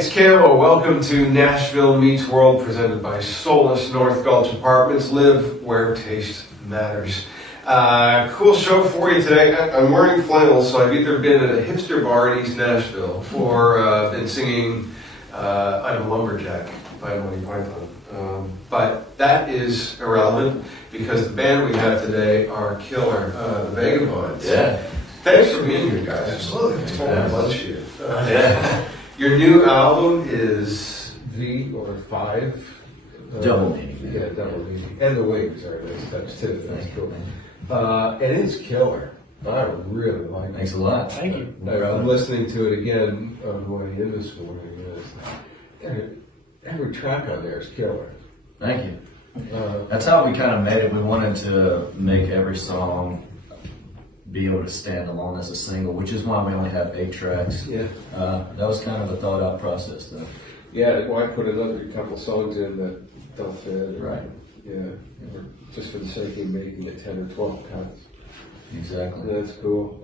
it's Camo. Welcome to Nashville Meets World, presented by Solus North Gulch Apartments. Live where taste matters. Cool show for you today. I'm wearing flannel, so I've either been at a hipster bar in East Nashville or been singing I'm a Lumberjack by Monty Python. But that is irrelevant because the band we have today are killer, the Vegabonds. Yeah. Thanks for being here, guys. Absolutely. It's fun to lunch you. Yeah. Your new album is V or 5. Double meaning. Yeah, double meaning. And the wings are that's too. That's cool. And it's killer. I really like it. Thanks a lot. Thank you. I'm listening to it again on the way in this morning. And every track on there is killer. Thank you. That's how we kind of made it. We wanted to make every song be able to stand alone as a single, which is why we only have 8 tracks. Yeah. That was kind of a thought out process, though. Yeah, well, I put another couple songs in that don't fit. Right. Yeah. Or just for the sake of making it 10 or 12 cuts. Exactly. That's cool.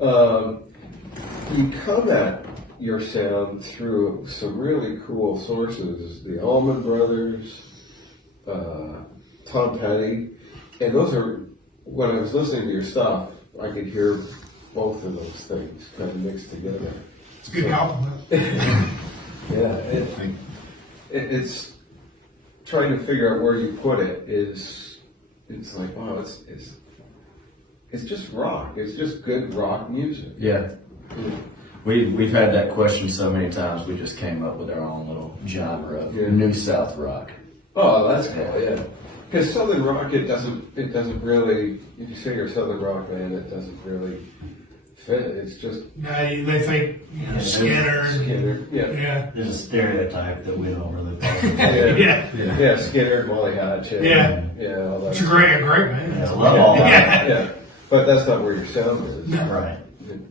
You come at your sound through some really cool sources. The Allman Brothers, Tom Petty, and those are, when I was listening to your stuff, I could hear both of those things kind of mixed together. It's a good compliment. Yeah, it's trying to figure out where you put it is, it's like, wow, it's just rock. It's just good rock music. Yeah. We've had that question so many times, we just came up with our own little genre of New South rock. Oh, that's cool, yeah. Because Southern rock, it doesn't really, if you say you're a Southern rock band, it doesn't really fit. It's just No, they think, Skinner. Skinner. Yeah. Yeah. There's a stereotype that we don't really follow. Yeah. Skinner, Molly Hatchet. Yeah. Yeah, all that. It's a great man. I love all that. Yeah. But that's not where your sound is. No. Right.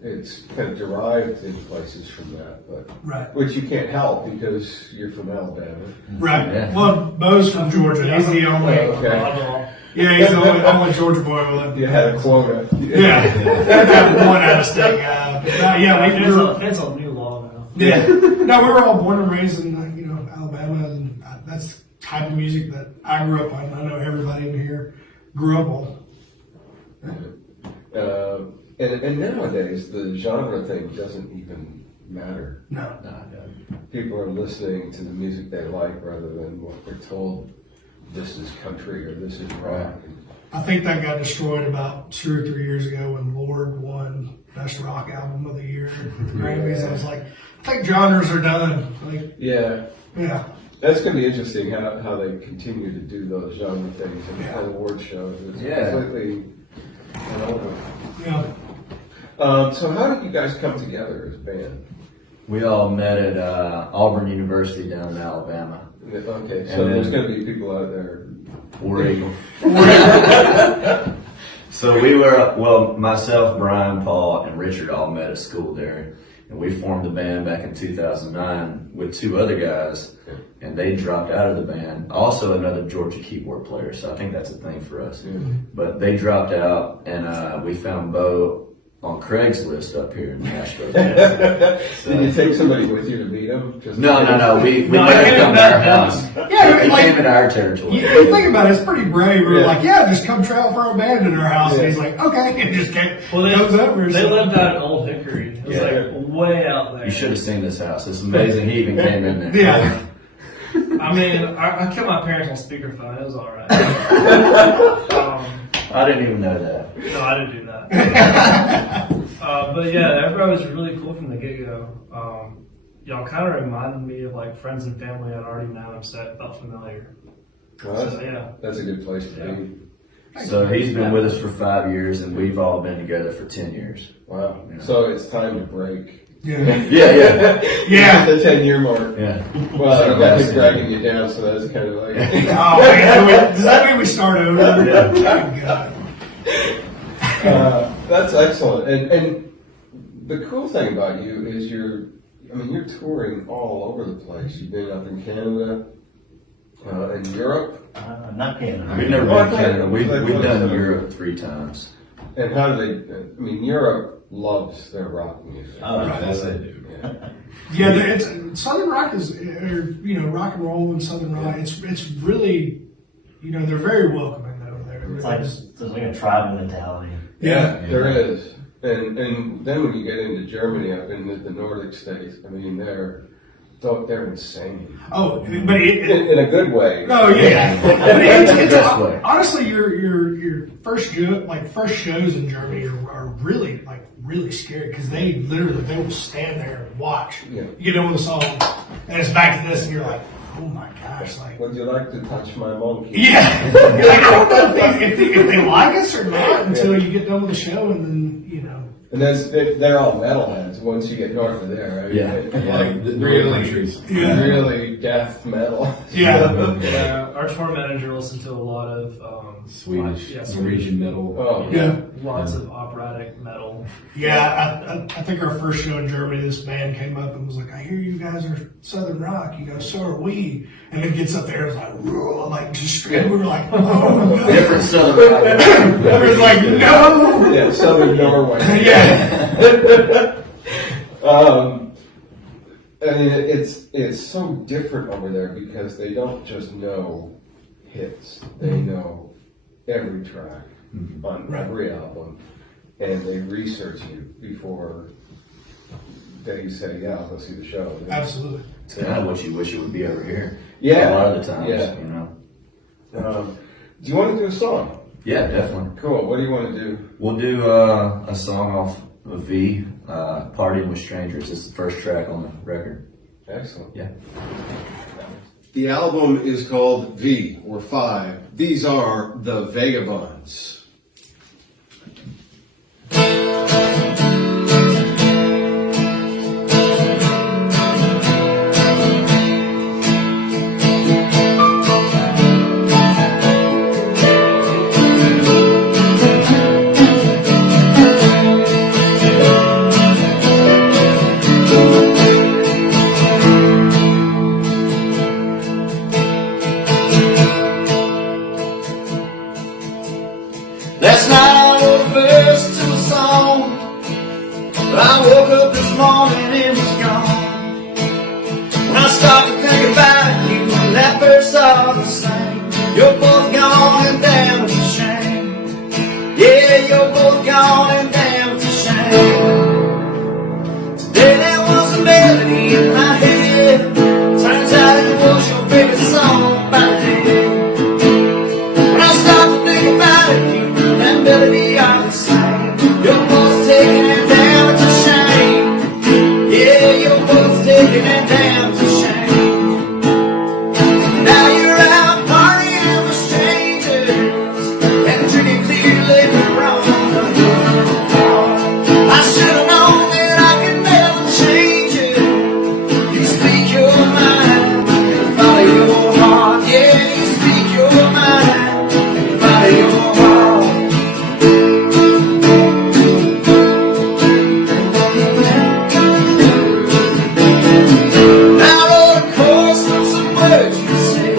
It's kind of derived in places from that, but Right. which you can't help because you're from Alabama. Right. Yeah. Well, Bo's from Georgia. He's the only. Okay. Yeah, he's the only Georgia boy we'll let. You had a quota. Yeah. That's that one out of state guy. But, yeah, we were. That's a new law now. Yeah. No, we were all born and raised in Alabama, and that's the type of music that I grew up on. I know everybody in here grew up on. And nowadays, the genre thing doesn't even matter. No. People are listening to the music they like rather than what they're told. This is country or this is rock. I think that got destroyed about 2 or 3 years ago when Lord won Best Rock Album of the Year at the Grammys. I was like, I think genres are done. Like, Yeah. yeah. That's going to be interesting how they continue to do those genre things and award shows. It's completely, I don't know. Yeah. So how did you guys come together as a band? We all met at Auburn University down in Alabama. Okay, so there's going to be people out there. War Eagle. So we were, myself, Brian, Paul, and Richard all met at school there. And we formed the band back in 2009 with 2 other guys, and they dropped out of the band. Also another Georgia keyboard player, so I think that's a thing for us. But they dropped out, and we found Bo on Craigslist up here in Nashville. Did you take somebody with you to meet him? No. We never come to our house. Yeah, He like, came into our territory. you think about it, it's pretty brave. We were Yeah. like, just come travel for a band in our house. And he's like, okay, and just came. Well, comes over. They so- lived out in Old Hickory. It was like way out there. You should have seen this house. It's amazing. He even came in there. Yeah. I mean, I kept my parents on speakerphone. It was all right. I didn't even know that. No, I didn't do that. But yeah, everybody was really cool from the get-go. Y'all kind of reminded me of like friends and family I'd already known, so it felt familiar. Well, So yeah. that's a good place to be. So he's been with us for 5 years, and we've all been together for 10 years. Wow. Yeah. So it's time to break. Yeah. Yeah. Yeah. The 10-year mark. Yeah. Well, you got him dragging you down, so that's kind of like. Oh, man. Does that mean we start over? Oh, God. That's excellent. And the cool thing about you is you're touring all over the place. You've been up in Canada, in Europe. Not Canada. We've never been to Canada. We've done Europe 3 times. And how do they, Europe, loves their rock music. Oh, that's they do. Yeah. Yeah, it's Southern rock is, or, you know, rock and roll and Southern rock. It's really, you know, they're very welcoming over there. It's like a tribe mentality. Yeah. There is. And then when you get into Germany, up in the Nordic states, I mean, they're insane. Oh, but In a good way. oh yeah. But it's Best way. honestly your first shows in Germany are really really scary because they will stand there and watch. Yeah. You get over the song and it's back to this and you're like, oh my gosh, like. Would you like to touch my monkey? Yeah, like, I don't know if they like us or not until you get done with the show, and then you know. And they're all metalheads once you get north of there. I mean, Yeah. like the really, countries. Yeah. really death metal. Yeah. Yeah, our tour manager listened to a lot of Swedish, Swedish, Norwegian metal. Oh, Yeah. lots of operatic metal. Yeah, I think our first show in Germany, this band came up and was like, I hear you guys are Southern rock, you know, so are we. And then gets up there and was like, "Whoa," like just straight. We were like, oh no. Different Southern rock. We were like, no. Yeah, Southern Norway. Yeah. I mean, it's so different over there because they don't just know hits; they know every track on every album, and they research you before they say, "Yeah, I'll go see the show." Absolutely. It's kind of what you wish it would be over here. Yeah. A lot of the times, Yeah. you know. Do you want to do a song? Yeah, definitely. Cool. What do you want to do? We'll do a song off of V, Partying with Strangers. It's the first track on the record. Excellent. Yeah. The album is called V, or 5. These are the Vegabonds. Last night I wrote a verse to a song, but I woke up this morning and it was gone. When I stopped to think about it, you and that verse are the same. You're both gone and damn, it's a shame. Yeah, you're both gone and damn, it's a shame. Today there was a melody in my head. Turns out it was your favorite song by the day. When I stopped to think about it, you and melody are the same. You're both taking it down, it's a shame. Yeah, you're both taking it down, it's a shame. Now you're out partying with strangers and drinking clear liquor on the boulevard. I should've known that I could never change it. You speak your mind and follow your heart. Yeah, you speak your mind and follow your heart. I wrote a chorus with some words you said,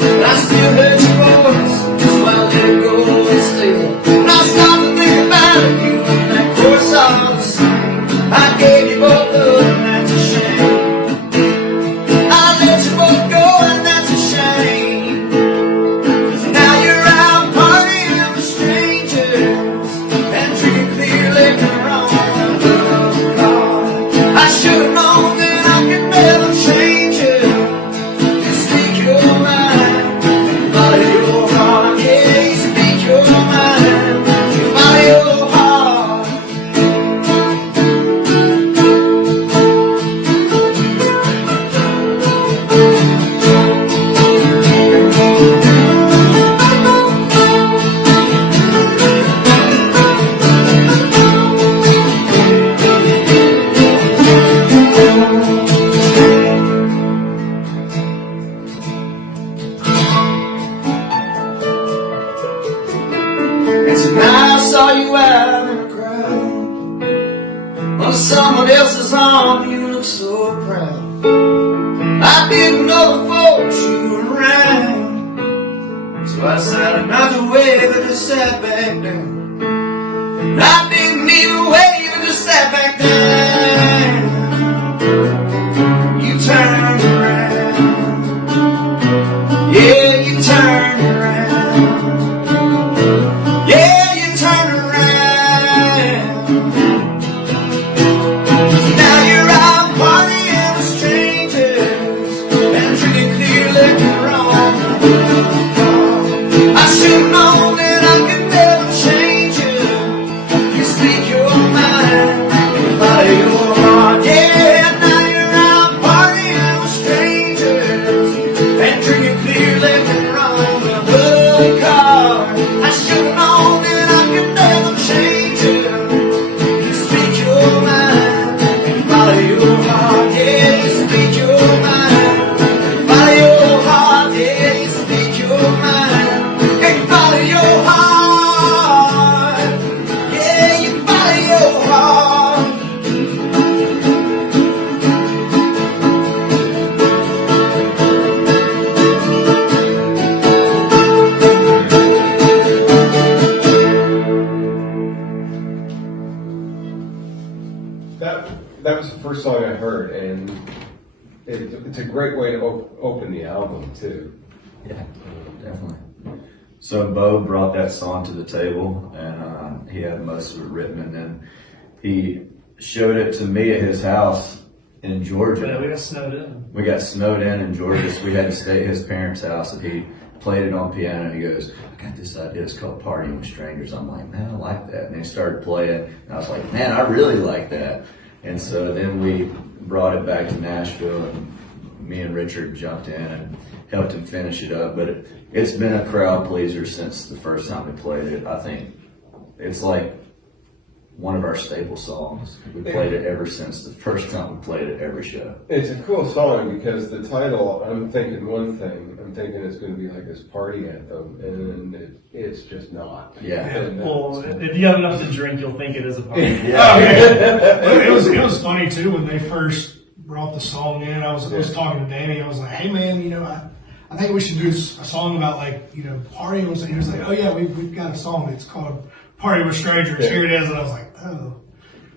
but I still heard your voice, so I let it go instead. When I stopped to think about it, you and that chorus are the same. I gave you both love and that's a shame. I let you both go and that's a shame. 'Cause now you're out partying with strangers and drinking clear liquor on the boulevard. I should've known that I could never change it. You speak your mind and follow your heart. Yeah, you speak your mind and follow your heart. And tonight I saw you out in a crowd, under someone else's arm, you look so proud. I didn't know the folks you were around, so I decided not to wave and just sat back down. I didn't it's a great way to open the album too. Yeah, definitely. So Bo brought that song to the table, and he had most of it written, and then he showed it to me at his house in Georgia. Yeah, we got snowed in. We got snowed in Georgia, so we had to stay at his parents' house, and he played it on piano, and he goes, I got this idea, it's called Partying with Strangers. I'm like, man, I like that. And he started playing, and I was like, man, I really like that. And so then we brought it back to Nashville, and me and Richard jumped in and helped him finish it up. But it's been a crowd pleaser since the first time we played it. I think it's like one of our staple songs. We played it ever since the first time we played it every show. It's a cool song because the title, I'm thinking one thing. I'm thinking it's going to be like this party anthem, and it's just not. Yeah. And, Well, if you have enough to drink, you'll think it is a party. It was funny too when they first brought the song in. I was talking to Danny. I was like, hey man, I think we should do a song about like partying. He was like, oh yeah, we've got a song. It's called Party with Strangers. Yeah. Here it is. And I was like, oh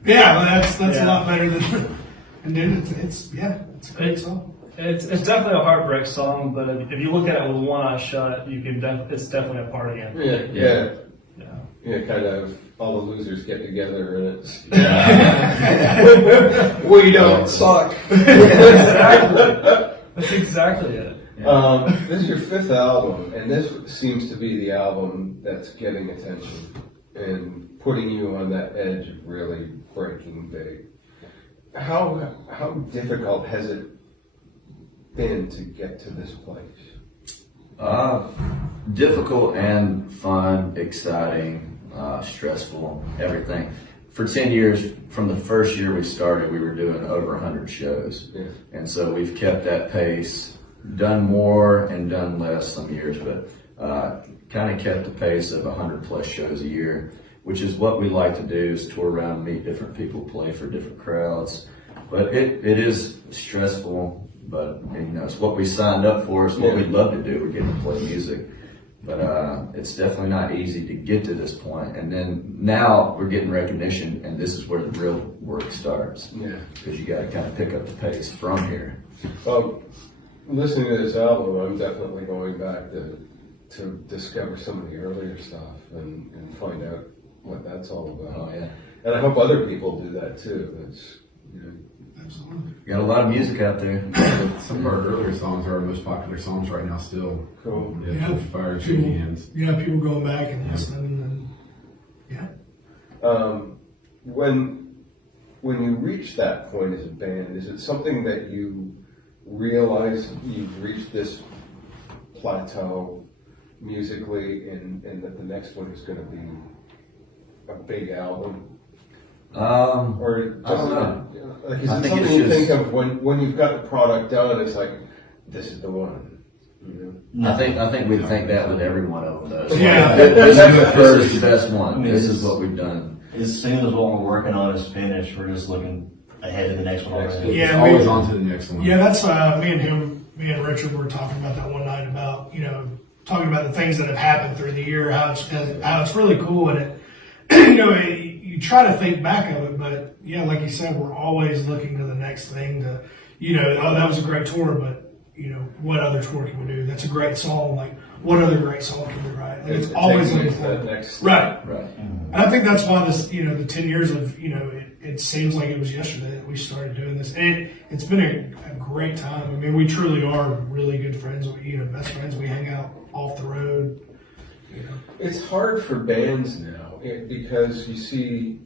yeah, well, that's a lot better than. And then it's a great song. It's definitely a heartbreak song, but if you look at it with one eye shut, you can it's definitely a party anthem. Yeah. Yeah. Kind of all the losers get together and it's we don't suck. That's exactly it. This is your fifth album, and this seems to be the album that's getting attention and putting you on that edge of really breaking big. How difficult has it been to get to this place? Difficult and fun, exciting, stressful, everything. For 10 years, from the first year we started, we were doing over 100 shows. Yeah. And so we've kept that pace, done more and done less some years, but kind of kept the pace of 100 plus shows a year, which is what we like to do, is tour around, meet different people, play for different crowds. But it is stressful, but it's what we signed up for. It's what we'd love to do. We're getting to play music. But it's definitely not easy to get to this point. And then now we're getting recognition, and this is where the real work starts. Yeah. Because you got to kind of pick up the pace from here. Well, listening to this album, I'm definitely going back to discover some of the earlier stuff and find out what that's all about. Oh, yeah. And I hope other people do that too. That's Absolutely. Got a lot of music out there. Some of our earlier songs are our most popular songs right now still. cool. Yeah, Push Fire and Shaking Hands. Yeah, people going back and listening and When you reach that point as a band, is it something that you realize you've reached this plateau musically and that the next one is going to be a big album? Or I don't know. Like, is I it think something it's you just- think of when you've got the product done? It's like, this is the one. I think we'd think that with every one of them, though. So Yeah. this is the best one. This is what we've done. As soon as what we're working on is finished, we're just looking ahead to the next one already. Yeah, It's always on to the next one. Yeah, that's me and Richard were talking about that one night about talking about the things that have happened through the year, how it's really cool, and it you try to think back of it, but yeah, like you said, we're always looking to the next thing to oh, that was a great tour, but what other tour can we do? That's a great song. Like, what other great song can we write? Like, it's always taking looking it to that forward. next Right. Right. And I think that's why this, the 10 years of, it seems like it was yesterday that we started doing this. And it's been a great time. I mean, we truly are really good friends. Best friends. We hang out off the road. It's hard for bands now because you see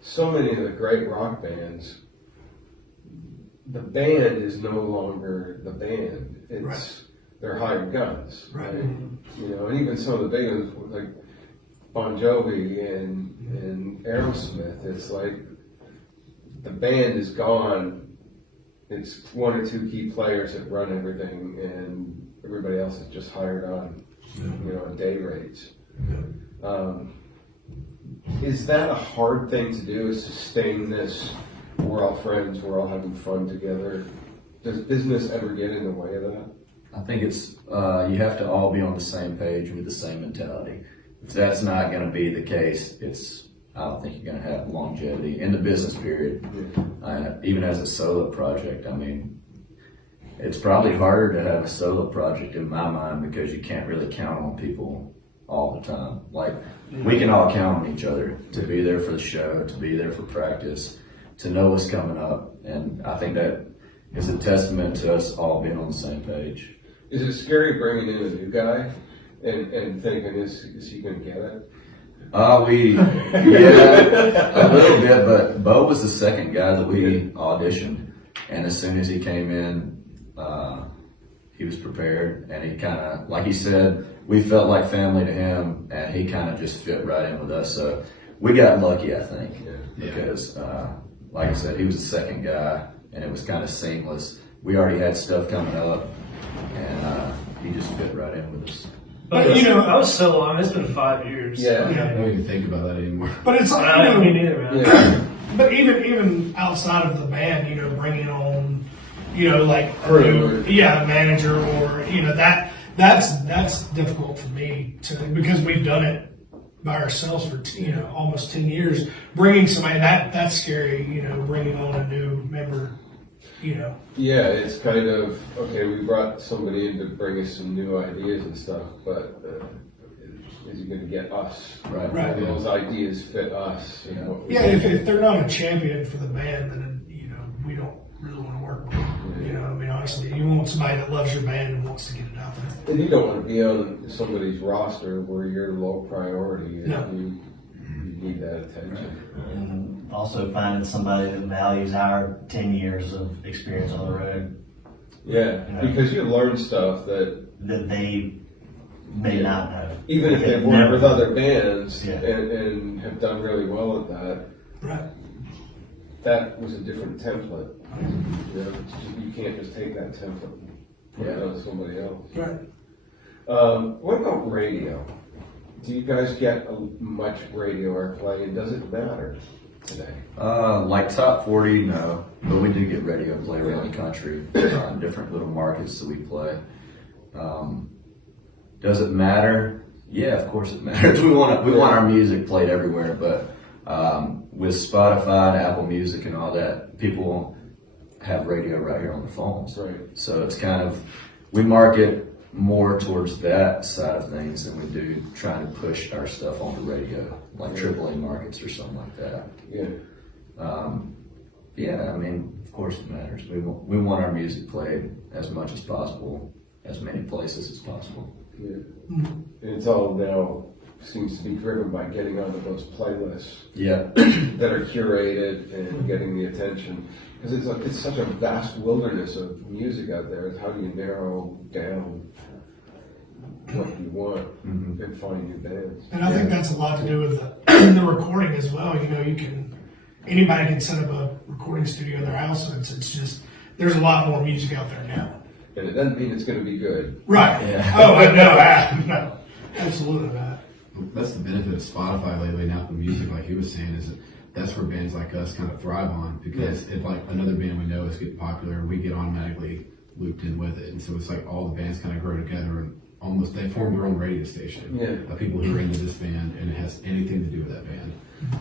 so many of the great rock bands. The band is no longer the band. It's they're hired guns, Right. And even some of the big ones like Bon Jovi and Aerosmith. It's like the band is gone. It's one or two key players that run everything, and everybody else is just hired on, on day rates. Is that a hard thing to do? Is sustain this? We're all friends. We're all having fun together. Does business ever get in the way of that? I think it's you have to all be on the same page with the same mentality. If that's not going to be the case, I don't think you're going to have longevity in the business period. Even as a solo project, I mean, It's probably harder to have a solo project in my mind because you can't really count on people all the time. Like, we can all count on each other to be there for the show, to be there for practice, to know what's coming up. And I think that is a testament to us all being on the same page. Is it scary bringing in a new guy and thinking, is he going to get it? Yeah, a little bit, but Bo was the second guy that we auditioned. And as soon as he came in, he was prepared, and he kind of, like he said, we felt like family to him, and he kind of just fit right in with us. So we got lucky, I think, because, like I said, he was the second guy, and it was kind of seamless. We already had stuff coming up, and he just fit right in with us. But you know, that was so long. It's been 5 years. Yeah. I don't even think about that anymore. But it's like, Me neither, man. Yeah. but even outside of the band, you know, bringing on, you know, like a Crew. manager, or you know, that's difficult for me because we've done it by ourselves for almost 10 years. Bringing somebody that's scary, you know, bringing on a new member, you know. Yeah, it's kind of, okay, we brought somebody in to bring us some new ideas and stuff, but is he going to get us? Right. And those ideas fit us. And what we Yeah, do. if they're not a champion for the band, then you know we don't really want to work with them. You know, I mean, honestly, you want somebody that loves your band and wants to get it out there. And you don't want to be on somebody's roster where you're low priority. No. You need that attention. And also finding somebody that values our 10 years of experience on the road Yeah, because you learn stuff that that they may not know. even if they've They've worked never- with other bands Yeah. and have done really well at that, Right. that was a different template. You know, you can't just take that template and put it on somebody else. Right. What about radio? Do you guys get much radio airplay, and does it matter today? Like top 40, no, but we do get radio play around the country, different little markets that we play. Does it matter? Yeah, of course it matters. We want our music played everywhere, but with Spotify and Apple Music and all that, people have radio right here on their phones. Right. So it's kind of, we market more towards that side of things than we do trying to push our stuff on the radio, like AAA markets or something like that. Yeah. Yeah, I mean, of course it matters. We want our music played as much as possible, as many places as possible. Yeah. And it's all now seems to be driven by getting onto those playlists Yeah. that are curated and getting the attention. Because it's such a vast wilderness of music out there. How do you narrow down what you want and find new bands? And I think that's a lot to do with the recording as well. You know, anybody can set up a recording studio in their house, and it's just there's a lot more music out there now. And it doesn't mean it's going to be good. Right. Yeah. Oh, I know. No, absolutely not. That's the benefit of Spotify lately, and Apple Music, like he was saying, is that that's where bands like us kind of thrive on, because if like another band we know is getting popular, we get automatically looped in with it. And so it's like all the bands kind of grow together and almost they form their own radio station of people who are into this band, and it has anything to do with that band.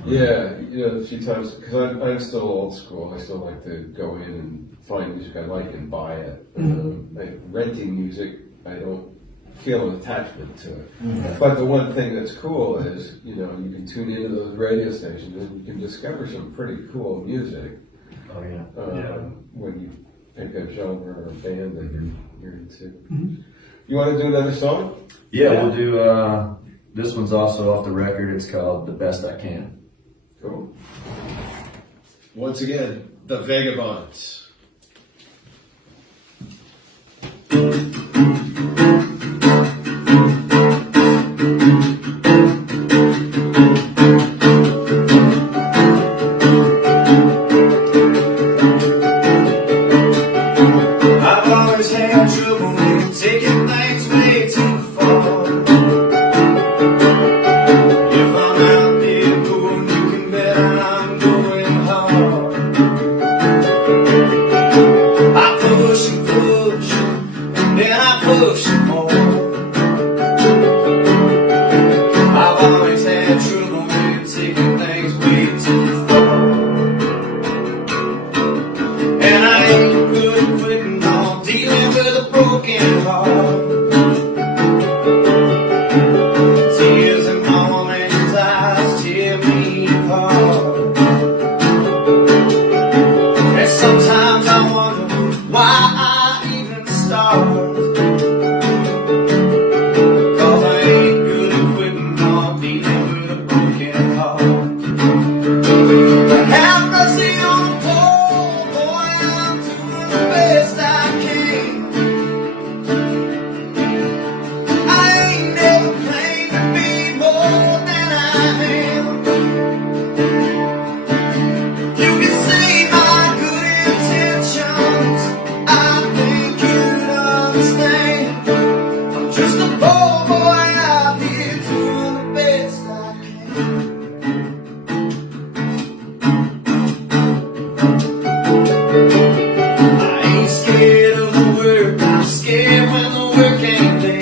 Yeah, you know, a few times, because I'm still old school, I still like to go in and find music I like and buy it. Like renting music, I don't feel an attachment to it. But the one thing that's cool is, you know, you can tune into those radio stations and you can discover some pretty cool music. Oh yeah. When you pick a genre or a band that you're into. You want to do another song? Yeah, we'll do, this one's also off the record. It's called The Best I Can. Cool. Once again, the Vegabonds. I've always had trouble with taking things way too far. If I'm out there going, you can bet I'm going hard. I push and push, and then I push some more. I've always had trouble with taking things way too far. And I ain't good at quitting all dealing heart. Tears in my woman's eyes tear me apart. And sometimes I wonder why I even start. Cause I ain't good at quitting or dealing with a broken heart. Have mercy on a poor boy, I'm doing the best I can. I ain't never claimed to be more than I am. You can see my good intentions, I think you'd understand. I'm just a poor boy out here doing the best I can. I ain't scared of the work, I'm scared when the work ain't there.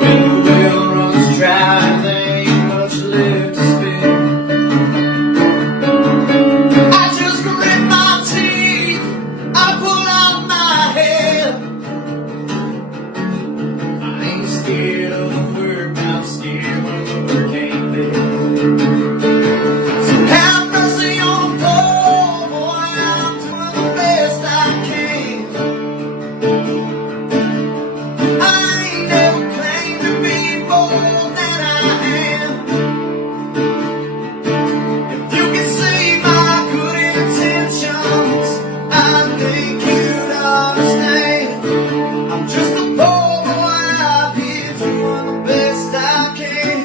When the well runs dry and there ain't much left to spare. I just grit my teeth, I pull out my hair. I ain't scared of the work, I'm scared when the work ain't there. So have mercy on a poor boy, I'm doing the best I can. I ain't never claimed to be more than I am. If you can see my good intentions, I think you'd understand. I'm just a poor boy out here doing the best I can.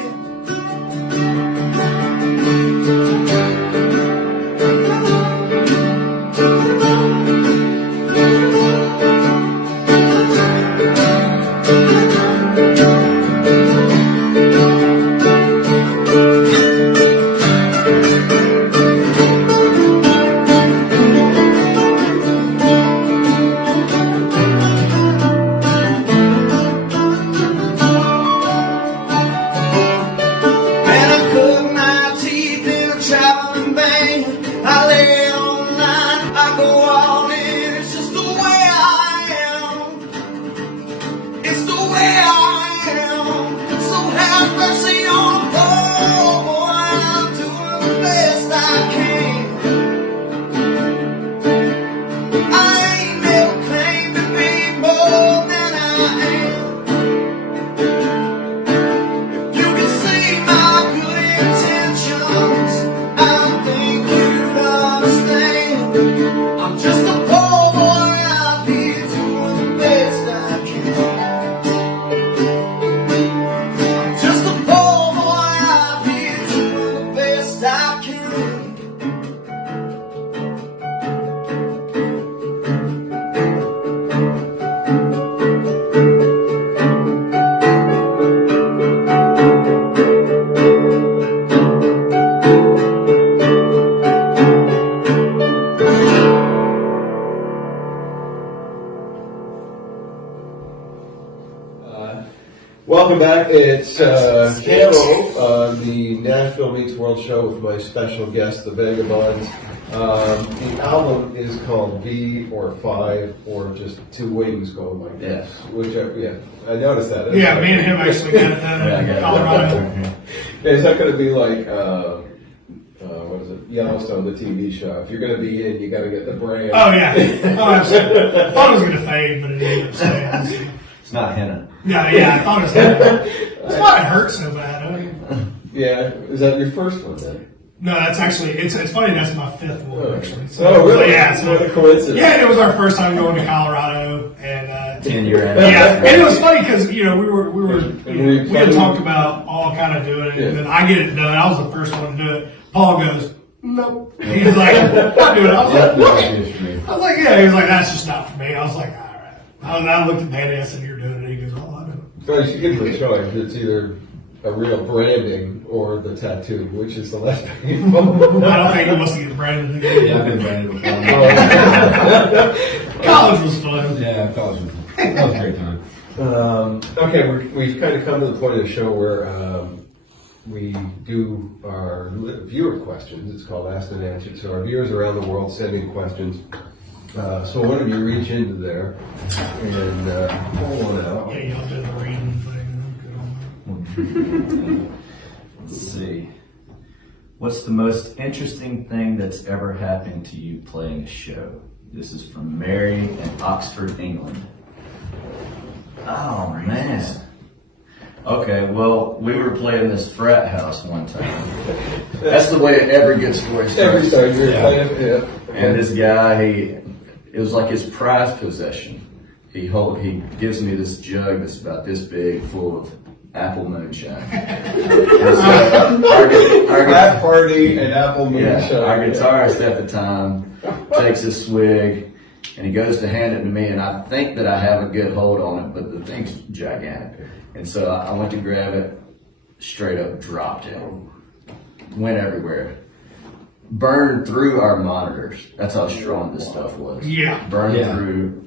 And I cut my teeth in a traveling band. I lay all night, I go all in. It's just the way I am. It's the way I am. So have mercy on a poor boy, I'm doing the best I can. I ain't never claimed to be more than I am. You can see my good intentions, I think you'd understand. I'm just a poor boy out here doing the best I can. I'm just a poor boy out here doing the best I can. Welcome back. It's Camo on the Nashville Meets World show with my special guest, the Vegabonds. The album is called V or 5 or just two wings going like this. Whichever, yeah. I noticed that. Yeah, me and him actually got that in Colorado. Is that going to be like, what is it, Yellowstone, the TV show? If you're going to be in, you got to get the brand. Oh yeah, oh absolutely. I thought it was gonna fade, but it ended up staying. It's not henna. Yeah, I thought it was gonna. That's why it hurt so bad. I mean, Yeah, is that your first one then? no, that's actually it's funny. That's my fifth one actually. So, Oh, really? Yeah, What a coincidence. yeah, it was our first time going to Colorado, and 10-year yeah, and it was funny because we were And we had talked about all kind of doing it, and then I get it done. I was the first one to do it. Paul goes, nope. He's like, I'm doing it. I was like, what? I was like, yeah. He was like, that's just not for me. I was like, all right. I looked at Danny. I said, you're doing it. He goes, oh, I know. So you should give them a choice. It's either a real branding or the tattoo, which is the less painful. I don't think he wants to get branded again. Yeah, I've been branded before. College was fun. Yeah, college was fun. That was a great time. Okay, we've kind of come to the point of the show where we do our viewer questions. It's called Ask and Answer. So our viewers around the world send in questions, So why don't you reach into there and pull one out? Yeah, y'all did the reading thing. Let's see. What's the most interesting thing that's ever happened to you playing a show? This is from Mary in Oxford, England. Oh, man. Okay, well, we were playing this frat house one time. That's the way every good story starts. Every time you're playing, yeah. And this guy, it was like his prized possession. He gives me this jug that's about this big, full of apple moonshine. Our Frat party and apple moonshine. our guitarist at the time takes a swig and he goes to hand it to me, and I think that I have a good hold on it, but the thing's gigantic. And so I went to grab it, straight up dropped it. Went everywhere. Burned through our monitors. That's how strong this stuff was. Yeah. Burned Yeah. through,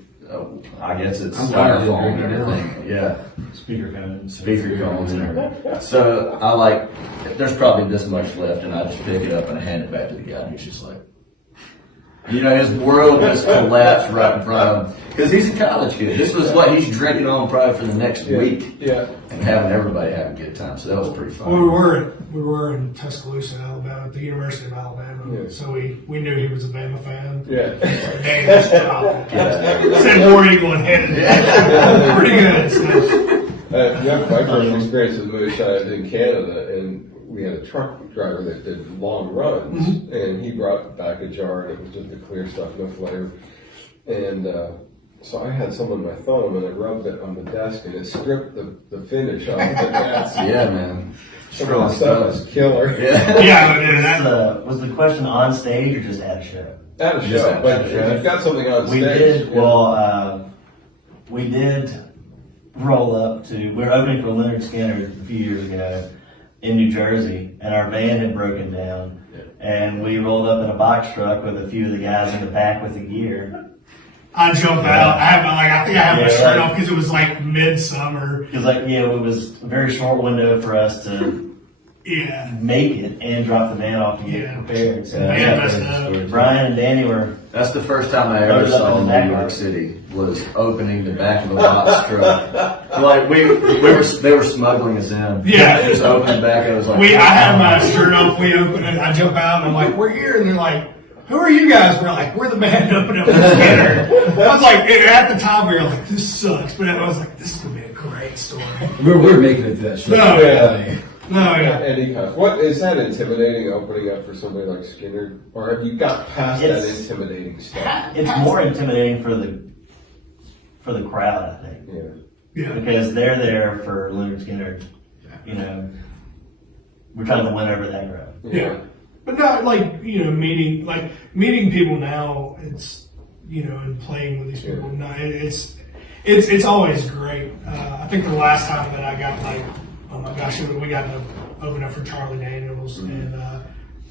I guess it's I'm glad you styrofoam didn't and drink it. everything. Yeah. Speaker cones. Speaker cones and everything. So there's probably this much left, and I just pick it up and I hand it back to the guy, and he's just like, his world just collapsed right in front of him. Because he's a college kid. This was what he's drinking on probably for the next week. Yeah. And having everybody have a good time. So that was pretty fun. Well, we were in Tuscaloosa, Alabama, at the University of Alabama. Yeah. So we knew he was a Bama fan. Yeah. Dang, that's dropped. Said War Eagle and hit it. Pretty good. So. My first experience with moonshine in Canada, and we had a truck driver that did long runs, and he brought back a jar, and it was just the clear stuff, no flavor. And so I had some on my thumb, and I rubbed it on the desk, and it stripped the finish off the desk. Yeah, man. Some of the stuff is killer. Yeah. Yeah, Was the question on stage or just at a show? At a Just show, at but a if show. you've got something on We stage. did. yeah. Well, we did roll up to. We were opening for Leonard Skinner a few years ago in New Jersey, and our van had broken down, and we rolled up in a box truck with a few of the guys in the back with the gear. I jumped out. I think I had my Yeah, shirt like- off because it was like midsummer. Because it was a very short window for us to Yeah. make it and drop the van off to get Yeah. prepared. So Yeah, messed up. Brian and Danny were. That's the first time I ever Loaded up saw in the New back York part. City was opening the back of a box truck. Like they were smuggling us in. Yeah. Just opened the back. I was like, I had my shirt off. We opened it. I jump out and I'm like, we're here. And they're like, who are you guys? We're like, we're the band opening up the Skinner. I was like, and at the time we were like, this sucks. But I was like, this is going to be a great story. We're making it to that show. No, yeah. No, yeah. Any kind. What is that intimidating opening up for somebody like Skinner, or have you got past that It's- intimidating stuff? It's more intimidating for the crowd, I think, Yeah. Yeah. because they're there for Leonard Skinner. We're trying to win over that crowd. Yeah. But not like, meeting people now, it's, and playing with these people, no, it's always great. I think the last time that I got oh my gosh, we got to open up for Charlie Daniels, and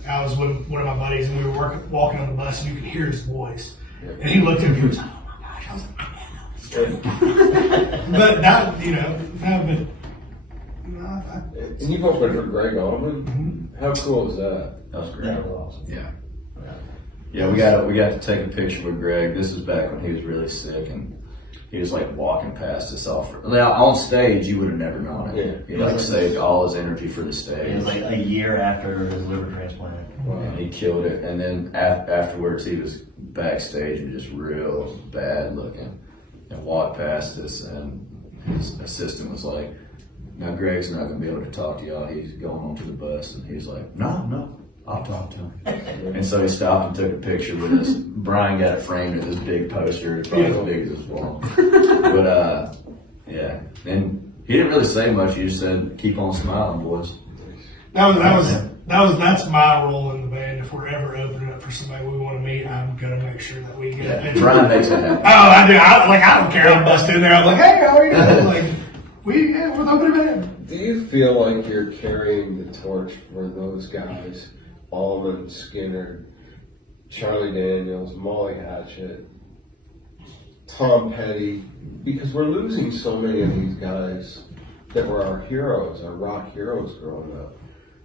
I was with one of my buddies, and we were walking on the bus, and you could hear his voice. And he looked at me, he was like, oh my gosh, I was like, man, that was good. But that, And you've opened for Greg Allman. How cool is that? that was great. That was awesome. Yeah. Yeah, we got to take a picture with Greg. This was back when he was really sick, and he was like walking past us all. On stage, you would have never known it. Yeah. He like saved all his energy for the stage. It was like a year after his liver transplant. And he killed it. And then afterwards, he was backstage and just real bad looking, and walked past us, and his assistant was like, "Now Greg's not going to be able to talk to y'all. He's going on to the bus." And he's like, "No, I'll talk to him." And so he stopped and took a picture with us. Brian got it framed with this big poster, it's probably as big as his wall. But yeah. And he didn't really say much. He just said, "Keep on smiling, boys." That's my role in the band. If we're ever opening up for somebody we want to meet, I'm gonna make sure that we get a picture. Brian makes it happen. Oh, I do. I don't care. I bust in there. I'm like, hey, how are you? We're the opening band. Do you feel like you're carrying the torch for those guys? Allman, Skinner, Charlie Daniels, Molly Hatchet, Tom Petty, because we're losing so many of these guys that were our heroes, our rock heroes growing up.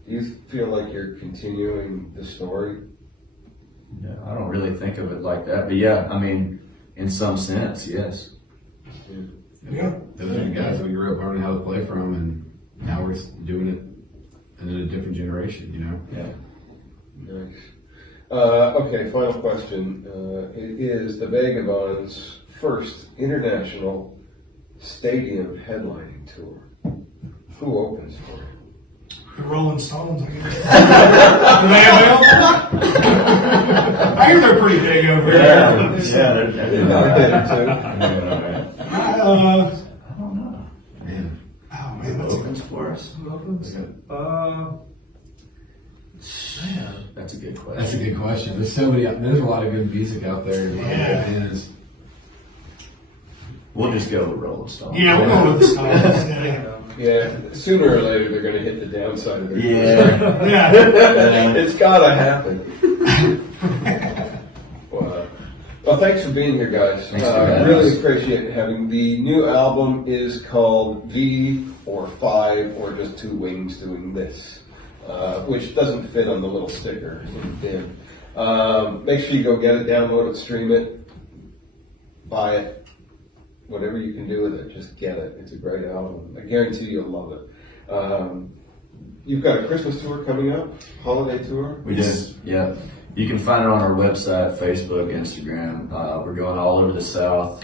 Do you feel like you're continuing the story? Yeah, I don't really think of it like that, but yeah, I mean, in some sense, yes. Yeah. Those are the guys that we grew up learning how to play from, and now we're doing it in a different generation, you know? Yeah. Nice. Okay, final question. It is the Vegabonds' first international stadium headlining tour. Who opens for it? The Rolling Stones, I guess. Do they have I hear they're pretty big over Yeah, there. they're They doing all did right. it too. They're doing all right. Uh, I don't know. Man. oh man, Who that's opens for us? Who opens? That's a good question. That's a good question. There's a lot of good music out there. A lot of good bands. We'll just go with Rolling Stone. yeah, we'll go with the Stones. Yeah. Yeah, sooner or later they're going to hit the downside of their Yeah. Yeah. It's got to happen. Well, thanks for being here, guys. Thanks for having really us. appreciate having. The new album is called V or 5 or just 2 wings doing this, which doesn't fit on the little sticker in bin. Make sure you go get it, download it, stream it, buy it. Whatever you can do with it, just get it. It's a great album. I guarantee you'll love it. You've got a Christmas tour coming up, holiday tour. We just, yeah. You can find it on our website, Facebook, Instagram. We're going all over the South.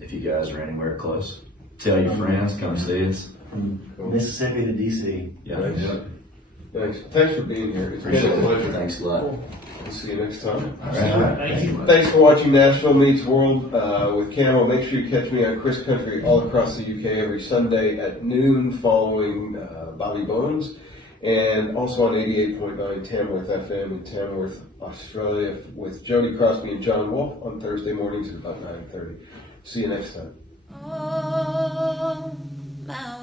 If you guys are anywhere close, tell your friends, come see us. From Mississippi to DC. Yeah. Thanks. Thanks for being here. It's Appreciate been a pleasure. it. Thanks a lot. We'll see you next time. All right. Thank you. Thanks for watching Nashville Meets World with Camo. Make sure you catch me on Chris Country all across the UK every Sunday at noon following Vegabonds, and also on 88.9 Tamworth FM in Tamworth, Australia with Jody Crosby and John Wolf on Thursday mornings at about 9:30. See you next time. Oh, my